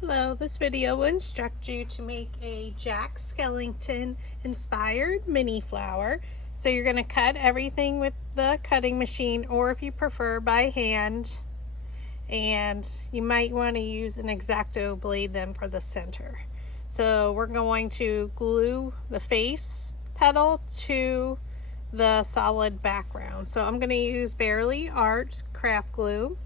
Hello, this video will instruct you to make a Jack Skellington inspired mini flower. So you're going to cut everything with the cutting machine, or if you prefer by hand, and you might want to use an X-Acto blade then for the center. So we're going to glue the face petal to the solid background. So I'm going to use Barely Art craft glue.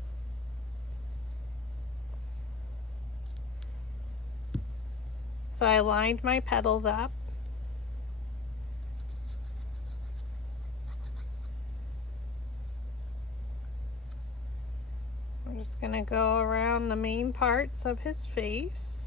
So I lined my petals up. I'm just going to go around the main parts of his face.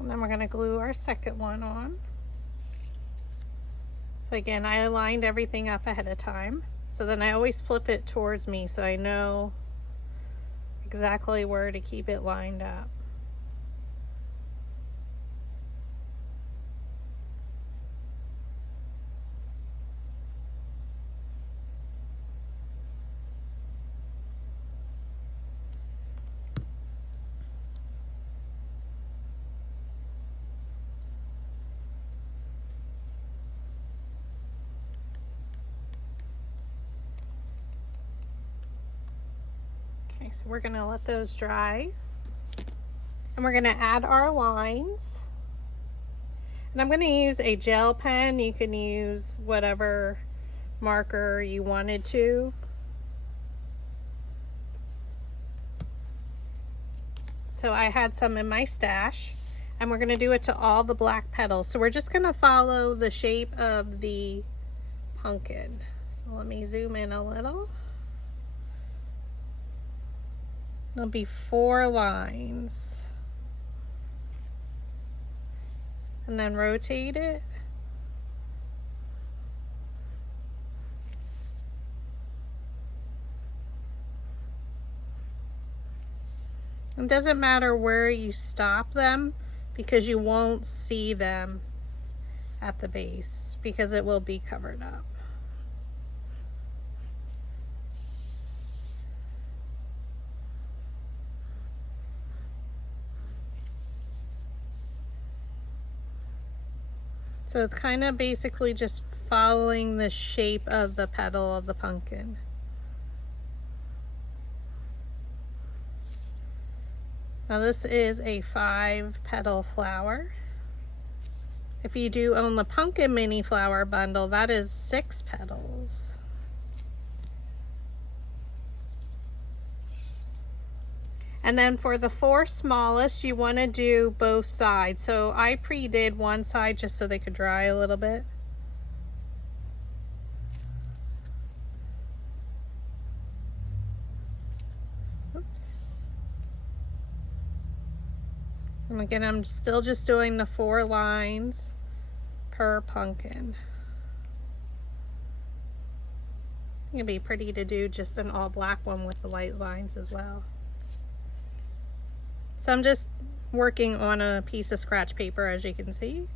And then we're going to glue our second one on. So again, I lined everything up ahead of time. So then I always flip it towards me so I know exactly where to keep it lined up. Okay, so we're going to let those dry. And we're going to add our lines. And I'm going to use a gel pen. You can use whatever marker you wanted to. So I had some in my stash. And we're going to do it to all the black petals. So we're just going to follow the shape of the pumpkin. So let me zoom in a little. There'll be 4 lines. And then rotate it. It doesn't matter where you stop them because you won't see them at the base because it will be covered up. So it's kind of basically just following the shape of the petal of the pumpkin. Now this is a 5-petal flower. If you do own the pumpkin mini flower bundle, that is 6 petals. And then for the 4 smallest, you want to do both sides. So I pre-did one side just so they could dry a little bit. Oops. And again, I'm still just doing the 4 lines per pumpkin. It'd be pretty to do just an all black one with the white lines as well. So I'm just working on a piece of scratch paper, as you can see.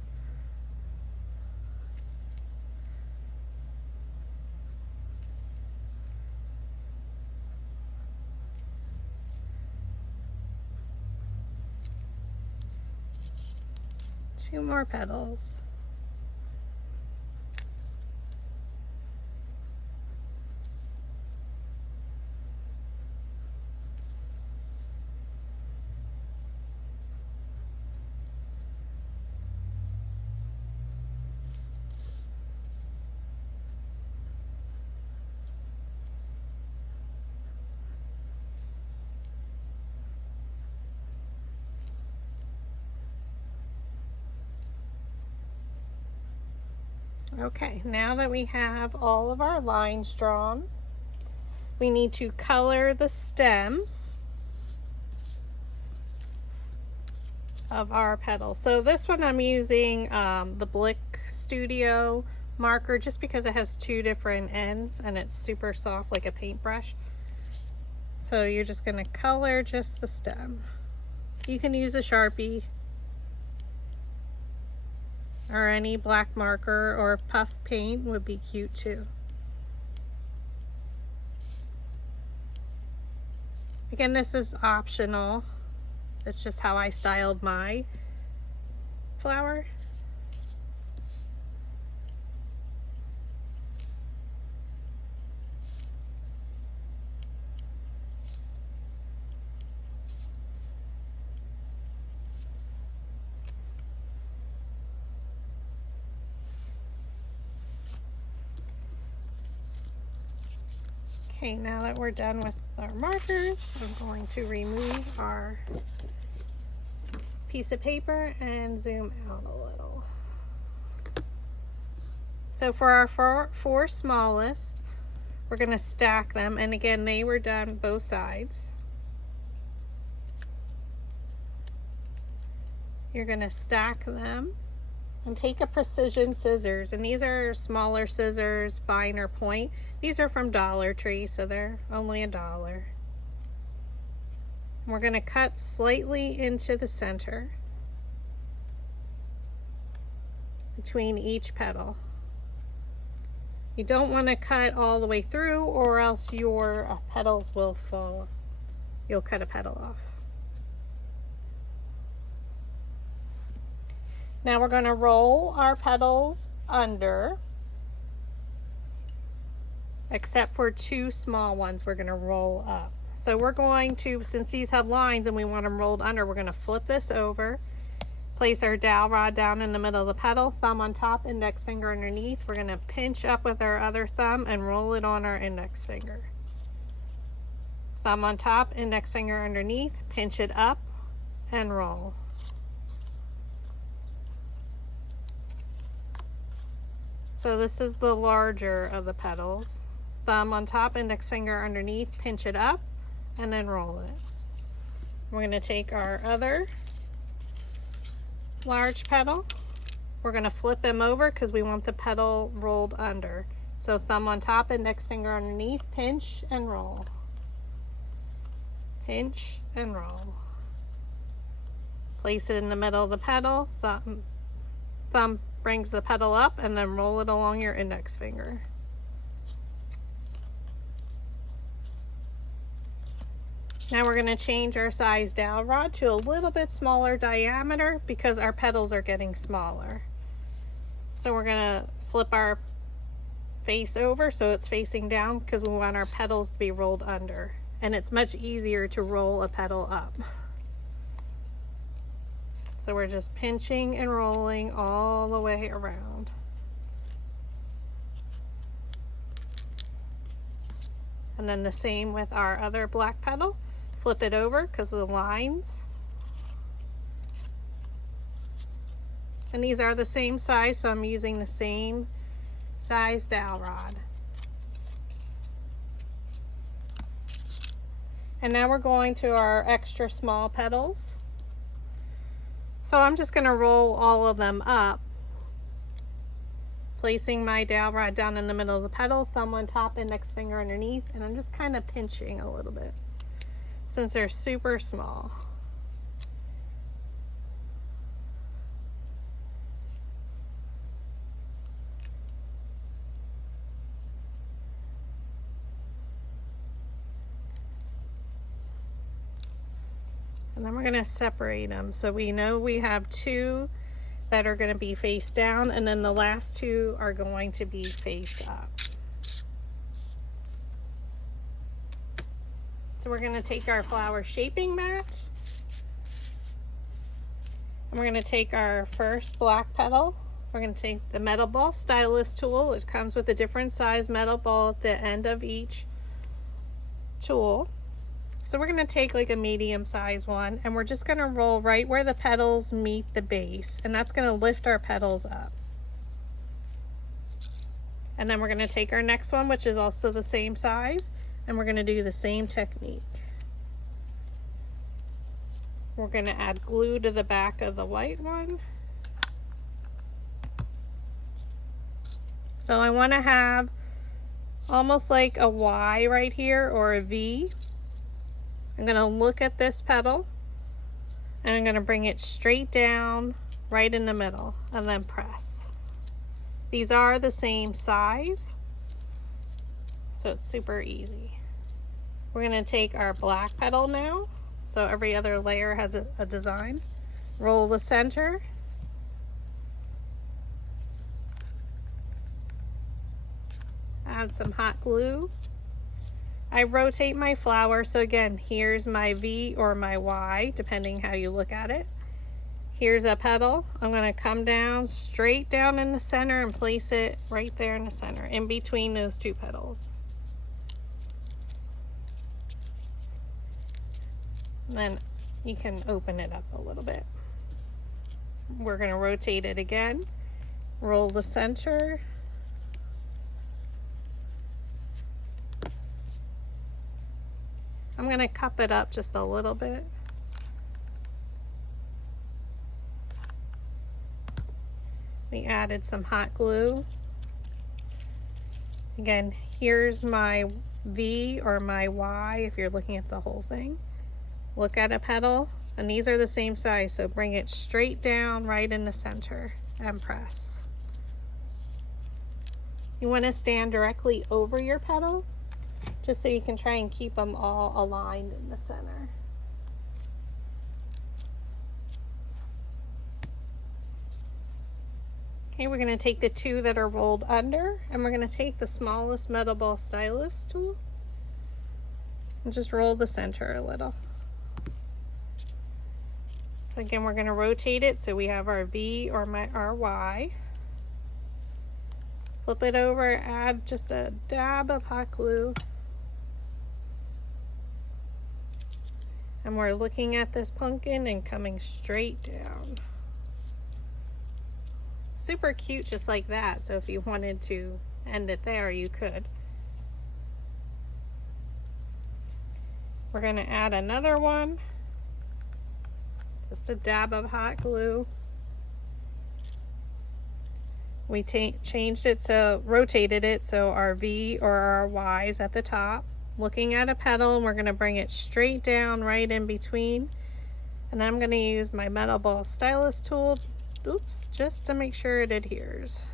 Two more petals. Okay, now that we have all of our lines drawn, we need to color the stems. of our petal. So this one I'm using the Blick Studio marker just because it has two different ends and it's super soft like a paintbrush. So you're just going to color just the stem. You can use a Sharpie or any black marker, or puff paint would be cute too. Again, this is optional. It's just how I styled my flower. Okay, now that we're done with our markers, I'm going to remove our piece of paper and zoom out a little. So for our four smallest, we're going to stack them, and again, they were done both sides. You're going to stack them and take a precision scissors, and these are smaller scissors, finer point. These are from Dollar Tree, so they're only $1. We're going to cut slightly into the center between each petal. You don't want to cut all the way through, or else your petals will fall. You'll cut a petal off. Now we're going to roll our petals under, except for two small ones we're going to roll up. So we're going to, since these have lines and we want them rolled under, we're going to flip this over, place our dowel rod down in the middle of the petal, thumb on top, index finger underneath. We're going to pinch up with our other thumb and roll it on our index finger. Thumb on top, index finger underneath, pinch it up and roll. So this is the larger of the petals. Thumb on top, index finger underneath, pinch it up, and then roll it. We're going to take our other large petal. We're going to flip them over because we want the petal rolled under. So thumb on top, index finger underneath, pinch and roll. Pinch and roll. Place it in the middle of the petal. Thumb brings the petal up, and then roll it along your index finger. Now we're going to change our size dowel rod to a little bit smaller diameter because our petals are getting smaller. So we're going to flip our face over so it's facing down because we want our petals to be rolled under, and it's much easier to roll a petal up. So we're just pinching and rolling all the way around. And then the same with our other black petal. Flip it over because of the lines. And these are the same size, so I'm using the same size dowel rod. And now we're going to our extra small petals. So I'm just going to roll all of them up, placing my dowel rod down in the middle of the petal, thumb on top, index finger underneath, and I'm just kind of pinching a little bit since they're super small. And then we're going to separate them. So we know we have two that are going to be face down, and then the last two are going to be face up. So we're going to take our flower shaping mat, and we're going to take our first black petal. We're going to take the metal ball stylus tool, which comes with a different size metal ball at the end of each tool. So we're going to take like a medium size one, and we're just going to roll right where the petals meet the base, and that's going to lift our petals up. And then we're going to take our next one, which is also the same size, and we're going to do the same technique. We're going to add glue to the back of the white one. So I want to have almost like a Y right here, or a V. I'm going to look at this petal and I'm going to bring it straight down right in the middle and then press. These are the same size, so it's super easy. We're going to take our black petal now, so every other layer has a design. Roll the center. Add some hot glue. I rotate my flower, so again, here's my V or my Y, depending how you look at it. Here's a petal. I'm going to come down, straight down in the center and place it right there in the center, in between those two petals. And then you can open it up a little bit. We're going to rotate it again. Roll the center. I'm going to cup it up just a little bit. We added some hot glue. Again, here's my V or my Y if you're looking at the whole thing. Look at a petal, and these are the same size, so bring it straight down right in the center and press. You want to stand directly over your petal, just so you can try and keep them all aligned in the center. Okay, we're going to take the two that are rolled under, and we're going to take the smallest metal ball stylus tool and just roll the center a little. So again, we're going to rotate it so we have our V or our Y. Flip it over, add just a dab of hot glue. And we're looking at this pumpkin and coming straight down. Super cute just like that, so if you wanted to end it there, you could. We're going to add another one. Just a dab of hot glue. We changed it, so rotated it so our V or our Y is at the top. Looking at a petal, and we're going to bring it straight down right in between. And I'm going to use my metal ball stylus tool, just to make sure it adheres.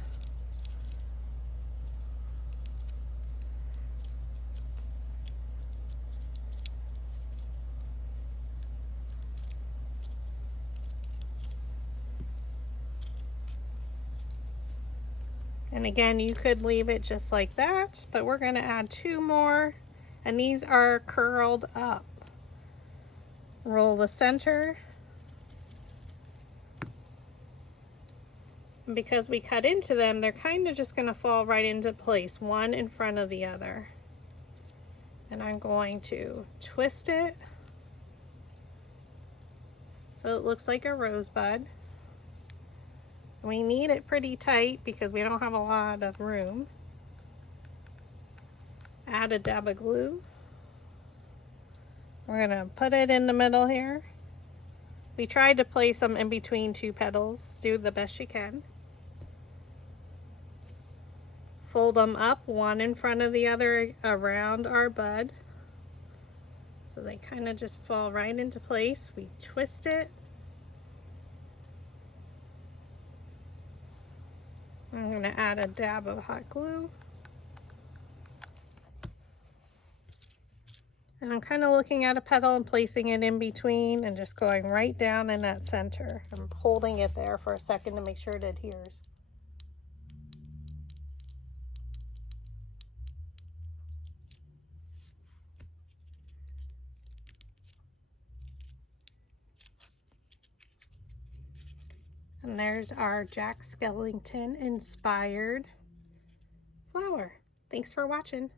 And again, you could leave it just like that, but we're going to add two more, and these are curled up. Roll the center. And because we cut into them, they're kind of just going to fall right into place, one in front of the other. And I'm going to twist it so it looks like a rosebud. We need it pretty tight because we don't have a lot of room. Add a dab of glue. We're going to put it in the middle here. We tried to place them in between two petals. Do the best you can. Fold them up, one in front of the other around our bud. So they kind of just fall right into place. We twist it. I'm going to add a dab of hot glue. And I'm kind of looking at a petal and placing it in between and just going right down in that center. I'm holding it there for a second to make sure it adheres. And there's our Jack Skellington inspired flower. Thanks for watching.